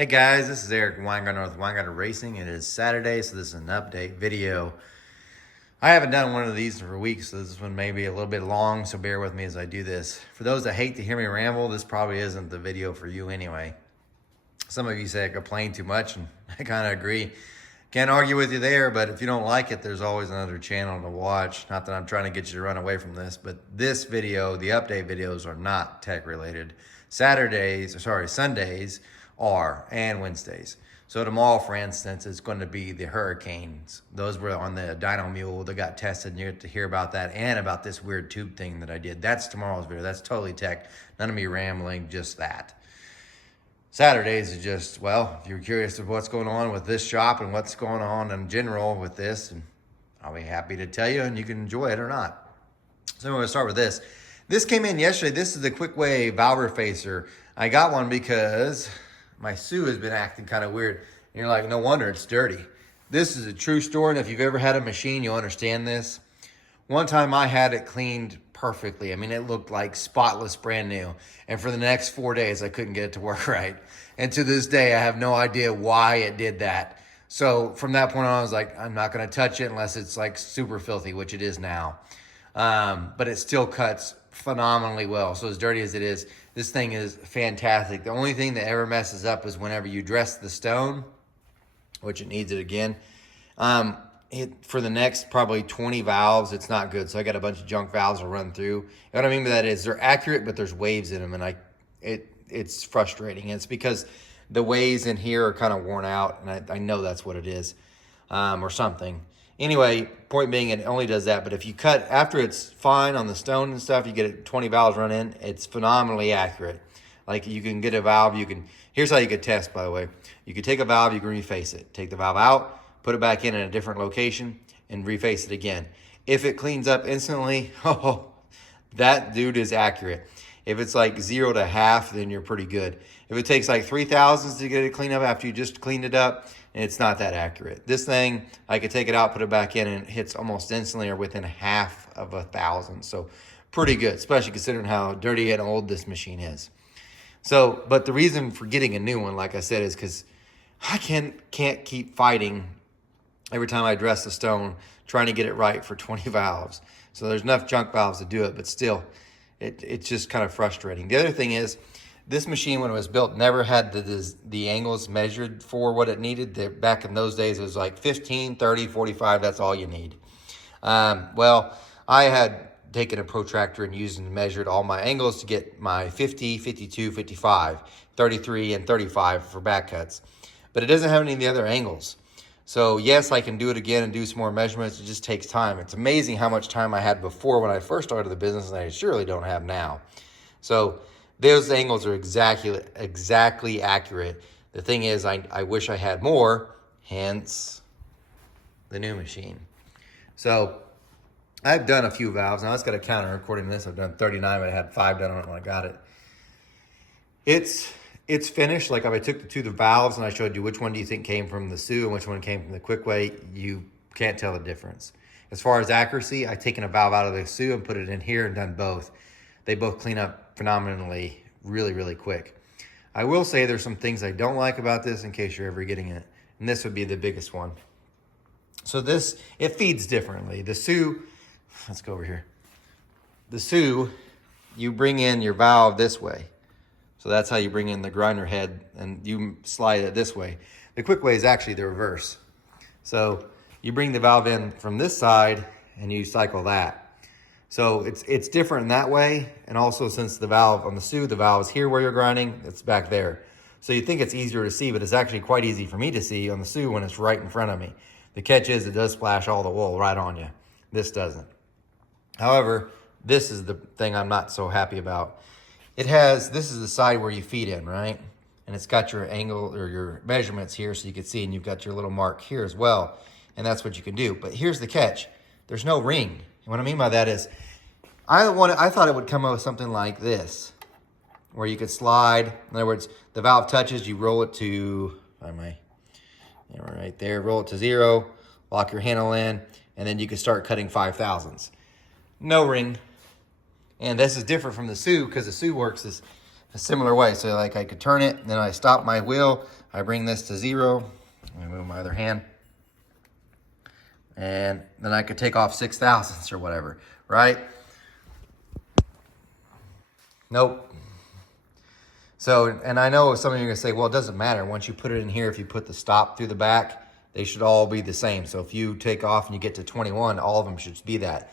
Hey guys, this is Eric Weingartner with Weingartner Racing. It is Saturday, so this is an update video. I haven't done one of these for weeks, so this one may be a little bit long, so bear with me as I do this. For those that hate to hear me ramble, this probably isn't the video for you anyway. Some of you say I complain too much, and I kind of agree. Can't argue with you there, but if you don't like it, there's always another channel to watch. Not that I'm trying to get you to run away from this, but this video, the update videos, are not tech related. Sundays are, and Wednesdays. So tomorrow, for instance, is going to be the hurricanes. Those were on the dyno mule that got tested, and you get to hear about that and about this weird tube thing that I did. That's tomorrow's video. That's totally tech. None of me rambling, just that. Saturdays is just, well, if you're curious of what's going on with this shop and what's going on in general with this, and I'll be happy to tell you, and you can enjoy it or not. So I'm going to start with this. This came in yesterday. This is the Quick Way valve refacer. I got one because my Sioux has been acting kind of weird. And you're like, no wonder it's dirty. This is a true story, and if you've ever had a machine, you'll understand this. One time I had it cleaned perfectly. I mean, it looked like spotless, brand new. And for the next 4 days, I couldn't get it to work right. And to this day, I have no idea why it did that. So from that point on, I was like, I'm not going to touch it unless it's like super filthy, which it is now. But it still cuts phenomenally well. So as dirty as it is, this thing is fantastic. The only thing that ever messes up is whenever you dress the stone, which it needs it again. For the next probably 20 valves, it's not good. So I got a bunch of junk valves to run through. And what I mean by that is they're accurate, but there's waves in them, and it's frustrating. It's because the waves in here are kind of worn out, and I know that's what it is, or something. Anyway, point being, it only does that. But if you cut after it's fine on the stone and stuff, you get it 20 valves run in, it's phenomenally accurate. Like you can get a valve, here's how you could test, by the way. You could take a valve, you can reface it. Take the valve out, put it back in a different location, and reface it again. If it cleans up instantly, oh, that dude is accurate. If it's like 0 to half, then you're pretty good. If it takes like 3 thousandths to get it cleaned up after you just cleaned it up, it's not that accurate. This thing, I could take it out, put it back in, and it hits almost instantly or within half of a thousand. So pretty good, especially considering how dirty and old this machine is. So, but the reason for getting a new one, like I said, is because I can't keep fighting every time I dress the stone, trying to get it right for 20 valves. So there's enough junk valves to do it, but still, it's just kind of frustrating. The other thing is, this machine, when it was built, never had the angles measured for what it needed. Back in those days, it was like 15, 30, 45, that's all you need. Well, I had taken a protractor and used and measured all my angles to get my 50, 52, 55, 33, and 35 for back cuts. But it doesn't have any of the other angles. So yes, I can do it again and do some more measurements. It just takes time. It's amazing how much time I had before when I first started the business, and I surely don't have now. So those angles are exactly accurate. The thing is, I wish I had more, hence the new machine. So I've done a few valves. Now it's got a counter. According to this, I've done 39, but I had 5 done on it when I got it. It's finished. Like if I took the valves and I showed you which one do you think came from the Sioux and which one came from the Quick Way, you can't tell the difference. As far as accuracy, I've taken a valve out of the Sioux and put it in here and done both. They both clean up phenomenally, really, really quick. I will say there's some things I don't like about this in case you're ever getting it, and this would be the biggest one. So this, it feeds differently. The Sioux, let's go over here. The Sioux, you bring in your valve this way. So that's how you bring in the grinder head, and you slide it this way. The Quick Way is actually the reverse. So you bring the valve in from this side and you cycle that. So it's different in that way. And also, since the valve on the Sioux, the valve is here where you're grinding, it's back there. So you think it's easier to see, but it's actually quite easy for me to see on the Sioux when it's right in front of me. The catch is it does splash all the wool right on you. This doesn't. However, this is the thing I'm not so happy about. This is the side where you feed in, right? And it's got your angle or your measurements here so you can see, and you've got your little mark here as well. And that's what you can do. But here's the catch. There's no ring. And what I mean by that is, I thought it would come up with something like this, where you could slide. In other words, the valve touches, you roll it to, right there, roll it to 0, lock your handle in, and then you can start cutting 5 thousandths. No ring. And this is different from the Sioux, because the Sioux works a similar way. So like I could turn it, then I stop my wheel, I bring this to 0, I move my other hand, and then I could take off 6 thousandths or whatever, right? Nope. So, and I know some of you are gonna say, well, it doesn't matter. Once you put it in here, if you put the stop through the back, they should all be the same. So if you take off and you get to 21, all of them should be that.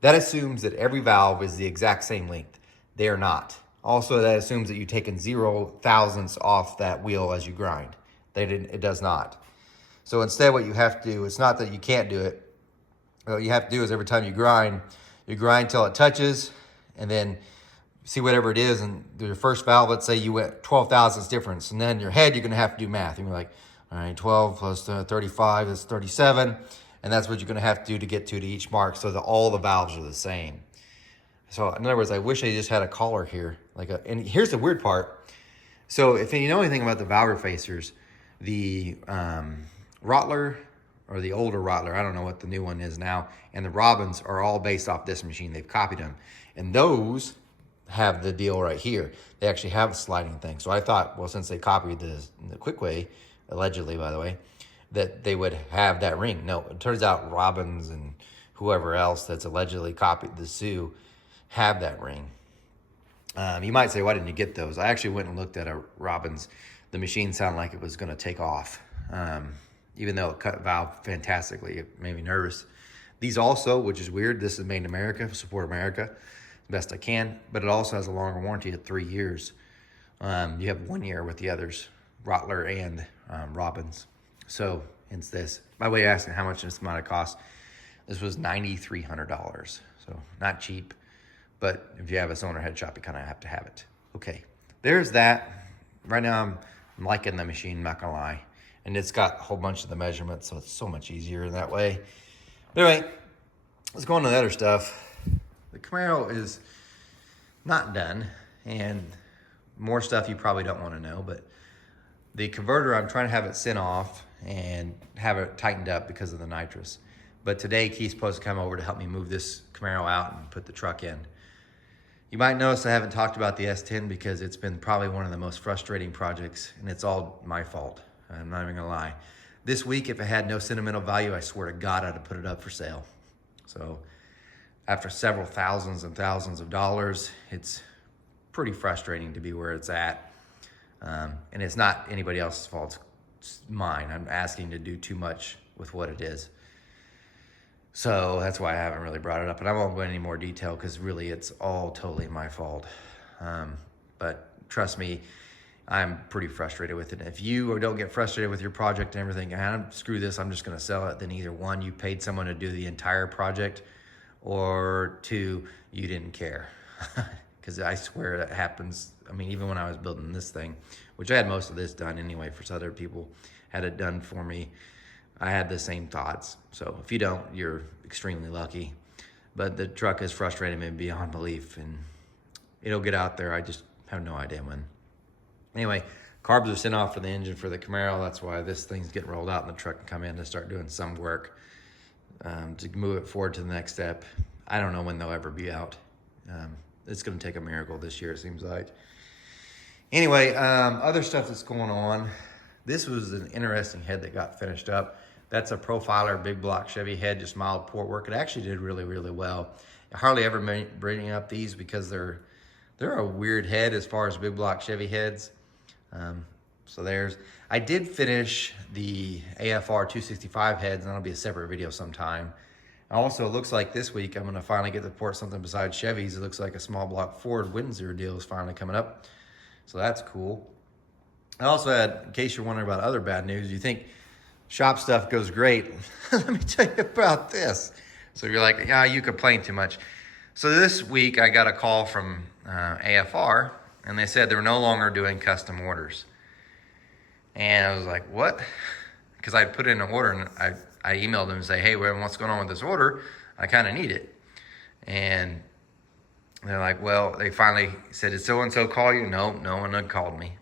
That assumes that every valve is the exact same length. They are not. Also, that assumes that you've taken 0 thousandths off that wheel as you grind. It does not. So instead what you have to do, it's not that you can't do it. What you have to do is every time you grind till it touches, and then see whatever it is, and your first valve, let's say you went 12 thousandths difference, and then in your head, you're gonna have to do math. You're like, all right, 12 plus 35 is 37, and that's what you're gonna have to do to get to each mark so that all the valves are the same. So in other words, I wish I just had a collar here. And here's the weird part. So if you know anything about the valve refacers, the Rottler, or the older Rottler, I don't know what the new one is now, and the Robins are all based off this machine. They've copied them. And those have the deal right here. They actually have a sliding thing. So I thought, well, since they copied the quick way, allegedly, by the way, that they would have that ring. No, it turns out Robins and whoever else that's allegedly copied the Sioux have that ring. You might say, why didn't you get those? I actually went and looked at a Robins. The machine sounded like it was going to take off. Even though it cut valve fantastically, it made me nervous. These also, which is weird, this is made in America, support America, best I can, but it also has a longer warranty of 3 years. You have 1 year with the others, Rottler and Robins. So it's this. By the way, asking how much this might have cost, this was $9,300. So not cheap, but if you have a cylinder head shop, you kind of have to have it. Okay, there's that. Right now I'm liking the machine, not gonna lie. And it's got a whole bunch of the measurements, so it's so much easier that way. But anyway, let's go on to the other stuff. The Camaro is not done, and more stuff you probably don't want to know, but the converter, I'm trying to have it sent off and have it tightened up because of the nitrous. But today, Keith's supposed to come over to help me move this Camaro out and put the truck in. You might notice I haven't talked about the S10 because it's been probably one of the most frustrating projects, and it's all my fault. I'm not even gonna lie. This week, if it had no sentimental value, I swear to God, I'd have put it up for sale. So after several thousands and thousands of dollars, it's pretty frustrating to be where it's at. And it's not anybody else's fault, it's mine. I'm asking to do too much with what it is. So that's why I haven't really brought it up. And I won't go into any more detail because really it's all totally my fault. But trust me, I'm pretty frustrated with it. If you don't get frustrated with your project and everything, and screw this, I'm just gonna sell it, then either one, you paid someone to do the entire project, or two, you didn't care. Because I swear that happens. I mean, even when I was building this thing, which I had most of this done anyway for other people, had it done for me, I had the same thoughts. So if you don't, you're extremely lucky. But the truck has frustrated me beyond belief, and it'll get out there. I just have no idea when. Anyway, carbs are sent off for the engine for the Camaro. That's why this thing's getting rolled out and the truck can come in to start doing some work to move it forward to the next step. I don't know when they'll ever be out. It's going to take a miracle this year, it seems like. Anyway, other stuff that's going on. This was an interesting head that got finished up. That's a Profiler big block Chevy head, just mild port work. It actually did really, really well. I hardly ever bring up these because they're a weird head as far as big block Chevy heads. I did finish the AFR 265 heads, and that'll be a separate video sometime. Also, it looks like this week I'm gonna finally get to port something besides Chevys. It looks like a small block Ford Windsor deal is finally coming up. So that's cool. I also had, in case you're wondering about other bad news, you think shop stuff goes great. Let me tell you about this. So you're like, yeah, you complain too much. So this week I got a call from AFR, and they said they're no longer doing custom orders. And I was like, what? Because I put in an order, and I emailed them and say, hey, what's going on with this order? I kind of need it. And they're like, well, they finally said, did so-and-so call you? No, no one had called me.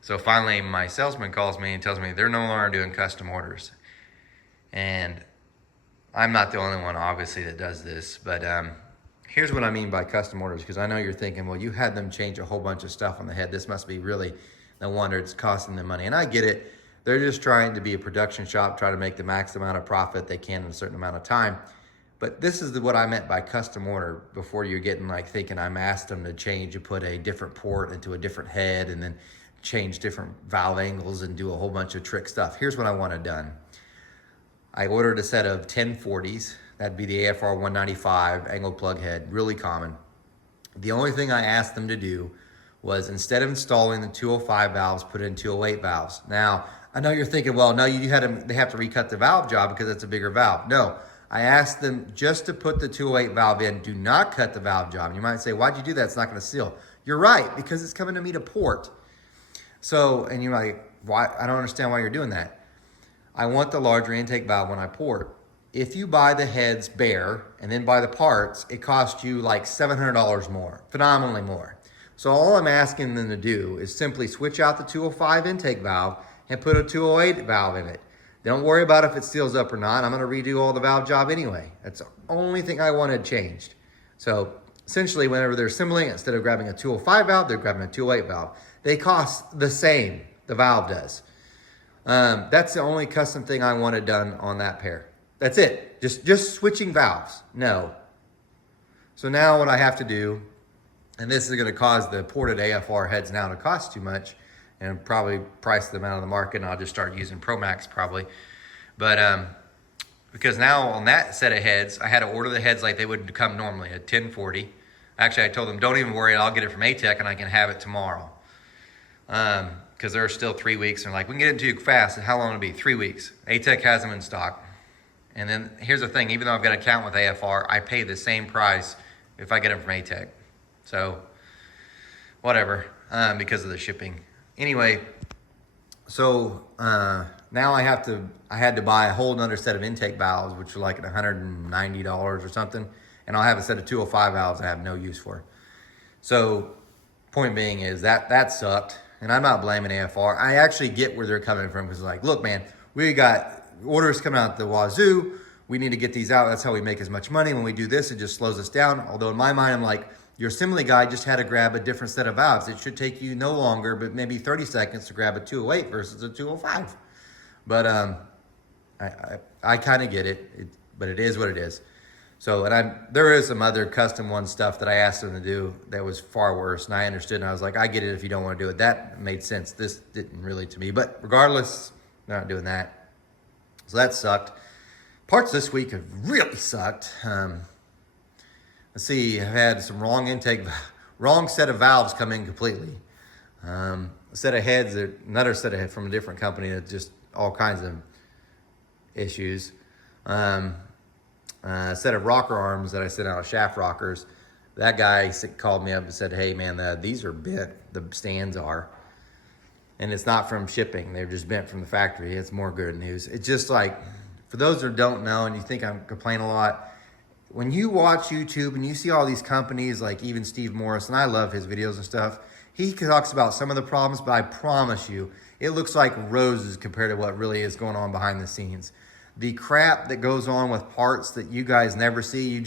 So finally, my salesman calls me and tells me they're no longer doing custom orders. And I'm not the only one, obviously, that does this, but Here's what I mean by custom orders, because I know you're thinking, well, you had them change a whole bunch of stuff on the head. This must be really, no wonder it's costing them money. And I get it. They're just trying to be a production shop, try to make the max amount of profit they can in a certain amount of time. But this is what I meant by custom order before you're getting like thinking I'm asked them to change and put a different port into a different head and then change different valve angles and do a whole bunch of trick stuff. Here's what I wanted done. I ordered a set of 1040s. That'd be the AFR 195 angled plug head, really common. The only thing I asked them to do was, instead of installing the 205 valves, put in 208 valves. Now, I know you're thinking, well, no, they have to recut the valve job because it's a bigger valve. No, I asked them just to put the 208 valve in. Do not cut the valve job. And you might say, why'd you do that? It's not going to seal. You're right, because it's coming to me to port. So, and you're like, why? I don't understand why you're doing that. I want the larger intake valve when I port. If you buy the heads bare and then buy the parts, it costs you like $700 more, phenomenally more. So all I'm asking them to do is simply switch out the 205 intake valve and put a 208 valve in it. Don't worry about if it seals up or not. I'm gonna redo all the valve job anyway. That's the only thing I wanted changed. So essentially, whenever they're assembling, instead of grabbing a 205 valve, they're grabbing a 208 valve. They cost the same, the valve does. That's the only custom thing I wanted done on that pair. That's it, just switching valves, no. So now what I have to do, and this is gonna cause the ported AFR heads now to cost too much and probably price them out of the market, and I'll just start using Pro Max probably. But because now on that set of heads, I had to order the heads like they would come normally, a 1040. Actually, I told them, don't even worry, I'll get it from ATEC and I can have it tomorrow. Because there are still 3 weeks, and like, we can get it to you fast. How long will it be? 3 weeks. ATEC has them in stock. And then here's the thing, even though I've got an account with AFR, I pay the same price if I get them from ATEC. So, whatever, because of the shipping. Anyway, so now I had to buy a whole other set of intake valves, which are like $190 or something. And I'll have a set of 205 valves I have no use for. So, point being is that sucked. And I'm not blaming AFR. I actually get where they're coming from, because like, look, man, we got orders coming out the wazoo. We need to get these out. That's how we make as much money. When we do this, it just slows us down. Although in my mind, I'm like, your assembly guy just had to grab a different set of valves. It should take you no longer, but maybe 30 seconds to grab a 208 versus a 205. But I kind of get it, but it is what it is. So, and there is some other custom one stuff that I asked them to do that was far worse, and I understood, and I was like, I get it if you don't want to do it. That made sense. This didn't really to me, but regardless, I'm not doing that. So that sucked. Parts this week have really sucked. Let's see, I've had some wrong set of valves come in completely. A set of heads, another set of heads from a different company that just all kinds of issues. A set of rocker arms that I sent out, shaft rockers. That guy called me up and said, hey man, these are bent, the stands are. And it's not from shipping. They're just bent from the factory. It's more good news. It's just like, for those who don't know, and you think I'm complaining a lot, when you watch YouTube and you see all these companies, like even Steve Morris, and I love his videos and stuff, he talks about some of the problems, but I promise you, it looks like roses compared to what really is going on behind the scenes. The crap that goes on with parts that you guys never see,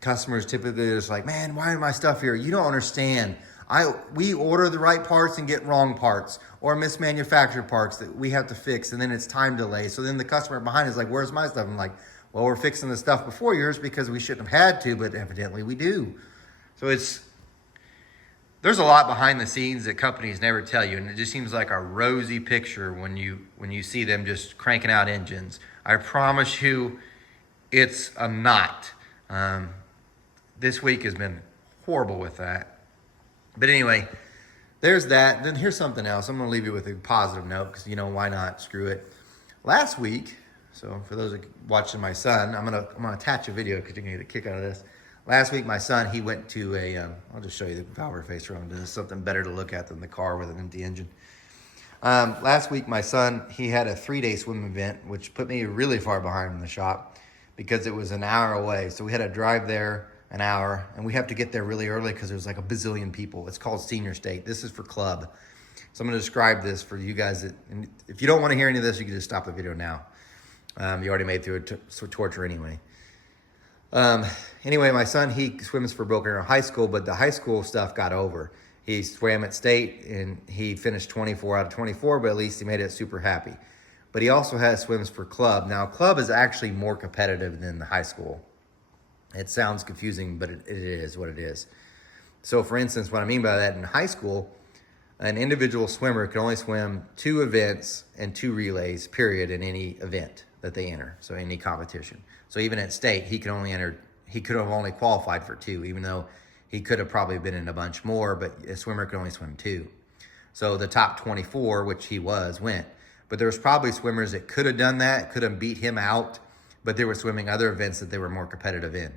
customers typically are just like, man, why is my stuff here? You don't understand. We order the right parts and get wrong parts or mismanufactured parts that we have to fix, and then it's time delay. So then the customer behind is like, where's my stuff? I'm like, well, we're fixing the stuff before yours because we shouldn't have had to, but evidently we do. So there's a lot behind the scenes that companies never tell you, and it just seems like a rosy picture when you see them just cranking out engines. I promise you, it's a not. This week has been horrible with that. But anyway, there's that. Then here's something else. I'm going to leave you with a positive note because, why not? Screw it. Last week, so for those watching my son, I'm gonna attach a video because you're going to get a kick out of this. Last week, my son, he went to I'll just show you the valve refacer on this. Something better to look at than the car with an empty engine. Last week, my son, he had a 3-day swim event, which put me really far behind in the shop because it was an hour away. So we had to drive there an hour, and we have to get there really early because there's like a bazillion people. It's called Senior State. This is for club. So I'm going to describe this for you guys. And if you don't want to hear any of this, you can just stop the video now. You already made through torture anyway. Um, anyway, my son, he swims for Broken Arrow High School, but the high school stuff got over. He swam at state and he finished 24 out of 24, but at least he made it super happy. But he also has swims for club. Now, club is actually more competitive than the high school. It sounds confusing, but it is what it is. So for instance, what I mean by that, in high school, an individual swimmer can only swim 2 events and 2 relays, period, in any event that they enter, so any competition. So even at state, he could have only qualified for 2, even though he could have probably been in a bunch more, but a swimmer could only swim 2. So the top 24, which he was, went. But there was probably swimmers that could have done that, could have beat him out, but they were swimming other events that they were more competitive in.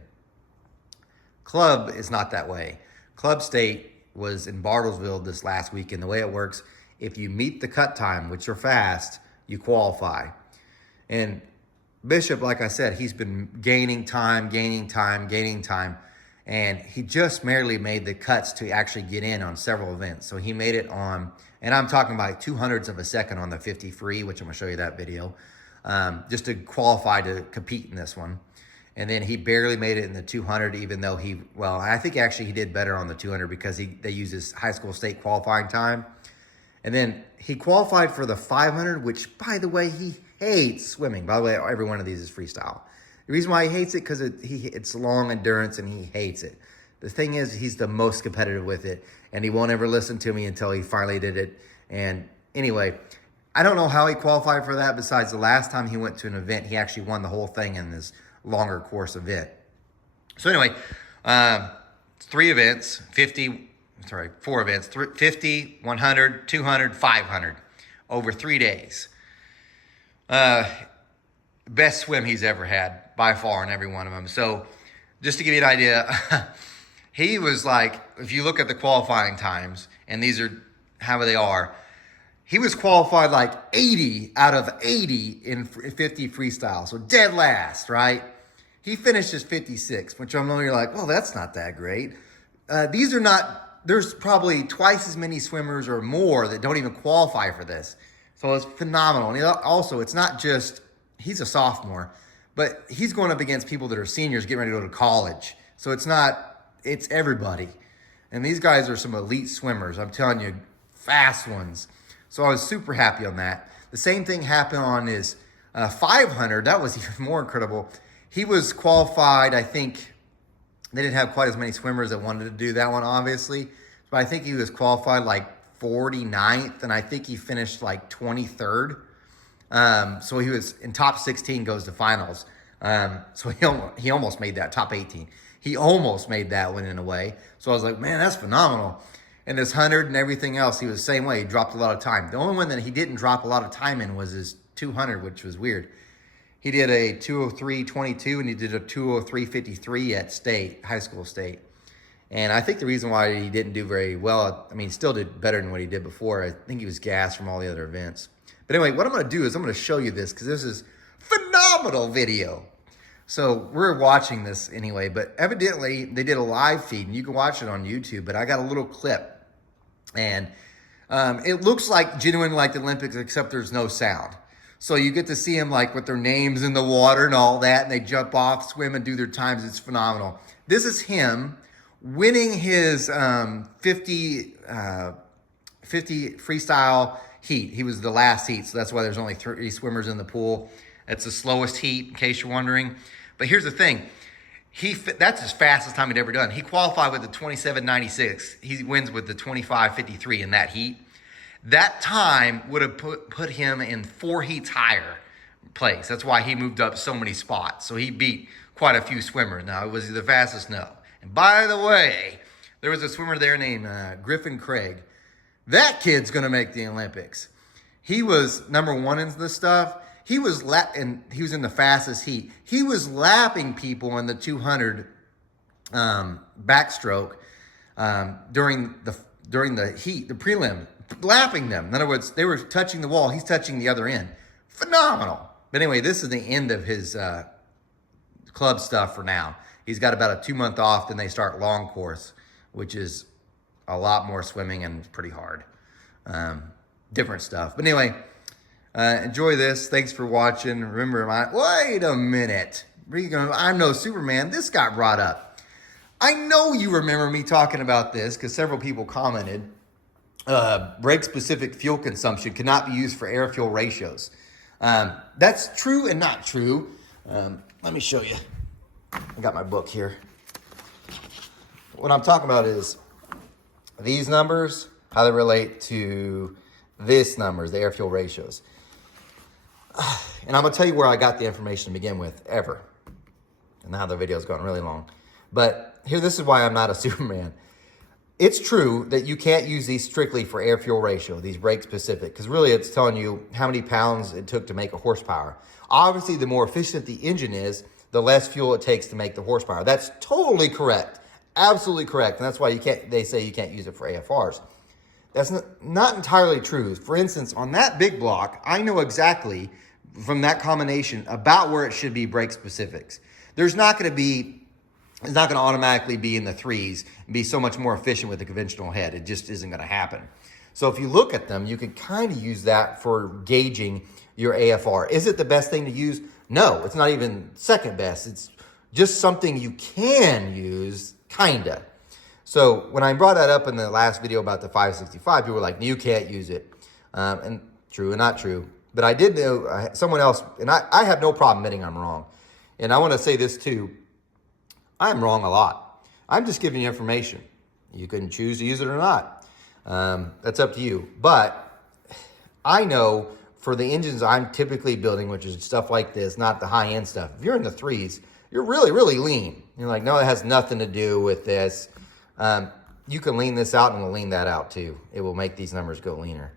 Club is not that way. Club state was in Bartlesville this last week, and the way it works, if you meet the cut time, which are fast, you qualify. And Bishop, like I said, he's been gaining time, and he just barely made the cuts to actually get in on several events. So he made it on, and I'm talking about 200ths of a second on the 50 free, which I'm gonna show you that video, just to qualify to compete in this one. And then he barely made it in the 200, even though I think actually he did better on the 200 because they used his high school state qualifying time. And then he qualified for the 500, which, by the way, he hates swimming. By the way, every one of these is freestyle. The reason why he hates it, because it's long endurance and he hates it. The thing is, he's the most competitive with it, and he won't ever listen to me until he finally did it. And anyway, I don't know how he qualified for that, besides the last time he went to an event, he actually won the whole thing in this longer course event. So anyway, 4 events, 50, 100, 200, 500 over 3 days. Best swim he's ever had by far in every one of them. So just to give you an idea, he was like, if you look at the qualifying times, and these are how they are, he was qualified like 80 out of 80 in 50 freestyle. So dead last, right? He finished as 56, which I'm only like, well, that's not that great. These are not, there's probably twice as many swimmers or more that don't even qualify for this. So it's phenomenal. And also, it's not just, he's a sophomore, but he's going up against people that are seniors getting ready to go to college. So it's everybody. And these guys are some elite swimmers. I'm telling you, fast ones. So I was super happy on that. The same thing happened on his 500. That was even more incredible. He was qualified, I think, they didn't have quite as many swimmers that wanted to do that one, obviously. But I think he was qualified like 49th, and I think he finished like 23rd. So he was in top 16, goes to finals. So he almost made that, top 18. He almost made that one in a way. So I was like, man, that's phenomenal. And his 100 and everything else, he was the same way. He dropped a lot of time. The only one that he didn't drop a lot of time in was his 200, which was weird. He did a 2:03.22 and he did a 2:03.53 at state, high school state. And I think the reason why he didn't do very well, I mean, he still did better than what he did before. I think he was gassed from all the other events. But anyway, what I'm going to do is I'm going to show you this because this is phenomenal video. So we're watching this anyway, but evidently they did a live feed and you can watch it on YouTube, but I got a little clip and it looks like genuine like the Olympics, except there's no sound. So you get to see them like with their names in the water and all that, and they jump off, swim, and do their times. It's phenomenal. This is him winning his 50 freestyle heat. He was the last heat, so that's why there's only 3 swimmers in the pool. That's the slowest heat, in case you're wondering. But here's the thing. That's his fastest time he'd ever done. He qualified with the 27.96. He wins with the 25.53 in that heat. That time would have put him in 4 heats higher place. That's why he moved up so many spots. So he beat quite a few swimmers. Now, was he the fastest? No. And by the way, there was a swimmer there named Griffin Craig. That kid's going to make the Olympics. He was number 1 in this stuff. He was in the fastest heat. He was lapping people in the 200 backstroke during the heat, the prelim. Lapping them. In other words, they were touching the wall. He's touching the other end. Phenomenal. But anyway, this is the end of his club stuff for now. He's got about a 2-month off. Then they start long course, which is a lot more swimming and pretty hard. Different stuff. But anyway, enjoy this. Thanks for watching. Remember, wait a minute. I'm no Superman. This got brought up. I know you remember me talking about this because several people commented. Brake-specific fuel consumption cannot be used for air-fuel ratios. That's true and not true. Let me show you. I got my book here. What I'm talking about is these numbers, how they relate to this numbers, the air-fuel ratios. And I'm going to tell you where I got the information to begin with, ever. And now the video's gone really long. But here, this is why I'm not a Superman. It's true that you can't use these strictly for air-fuel ratio, these brake-specific, because really it's telling you how many pounds it took to make a horsepower. Obviously, the more efficient the engine is, the less fuel it takes to make the horsepower. That's totally correct. Absolutely correct. And that's why they say you can't use it for AFRs. That's not entirely true. For instance, on that big block, I know exactly from that combination about where it should be brake specifics. It's not going to automatically be in the 3s and be so much more efficient with the conventional head. It just isn't going to happen. So if you look at them, you can kind of use that for gauging your AFR. Is it the best thing to use? No, it's not even second best. It's just something you can use, kinda. So when I brought that up in the last video about the 565, people were like, you can't use it. And true and not true. But I did know someone else, and I have no problem admitting I'm wrong. And I want to say this too. I'm wrong a lot. I'm just giving you information. You can choose to use it or not. That's up to you. But I know for the engines I'm typically building, which is stuff like this, not the high-end stuff, if you're in the 3s, you're really, really lean. You're like, no, it has nothing to do with this. You can lean this out and we'll lean that out too. It will make these numbers go leaner.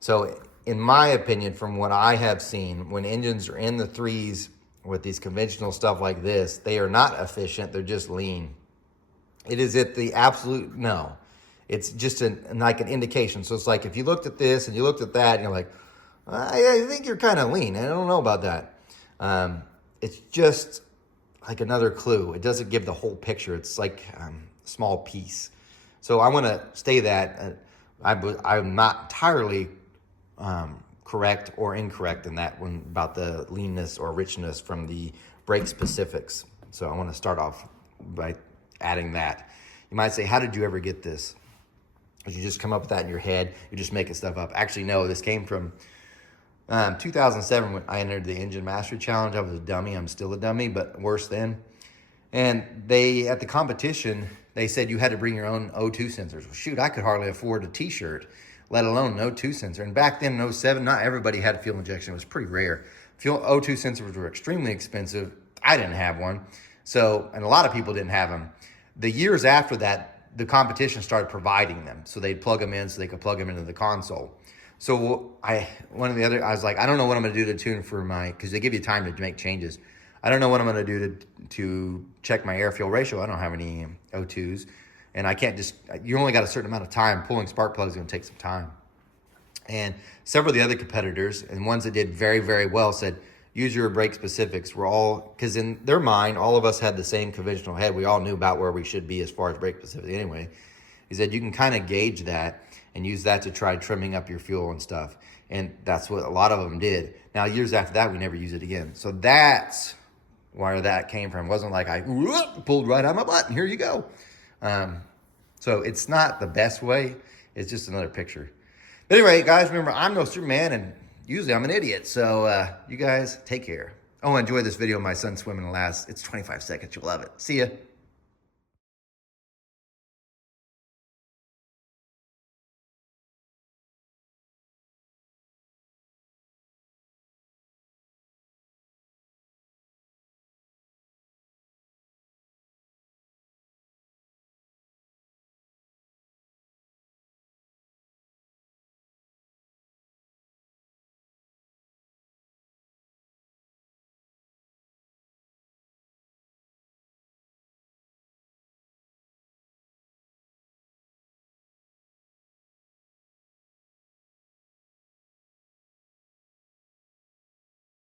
So in my opinion, from what I have seen, when engines are in the 3s with these conventional stuff like this, they are not efficient, they're just lean. It is at the absolute, no. It's just like an indication. So it's like if you looked at this and you looked at that and you're like, I think you're kind of lean. I don't know about that. It's just like another clue. It doesn't give the whole picture. It's like a small piece. So I want to say that I'm not entirely correct or incorrect in that one about the leanness or richness from the brake specifics. So I want to start off by adding that. You might say, how did you ever get this? Did you just come up with that in your head? You're just making stuff up. Actually, no, this came from 2007 when I entered the Engine Mastery Challenge. I was a dummy. I'm still a dummy, but worse then. And at the competition, they said you had to bring your own O2 sensors. Well, shoot, I could hardly afford a t-shirt, let alone an O2 sensor. And back then in 07, not everybody had fuel injection. It was pretty rare. O2 sensors were extremely expensive. I didn't have one. So, and a lot of people didn't have them. The years after that, the competition started providing them. So they'd plug them in so they could plug them into the console. So I was like, I don't know what I'm going to do to tune for because they give you time to make changes. I don't know what I'm going to do to check my air fuel ratio. I don't have any O2s. And I can't you only got a certain amount of time. Pulling spark plugs is going to take some time. And several of the other competitors and ones that did very, very well said, use your brake specifics. Because in their mind, all of us had the same conventional head. We all knew about where we should be as far as brake specifics anyway. He said, you can kind of gauge that and use that to try trimming up your fuel and stuff. And that's what a lot of them did. Now, years after that, we never use it again. So that's where that came from. It wasn't like I pulled right on my butt and here you go. So it's not the best way. It's just another picture. But anyway, guys, remember, I'm no Superman, and usually I'm an idiot. So you guys take care. Oh, enjoy this video of my son swimming in the last. It's 25 seconds. You'll love it. See ya.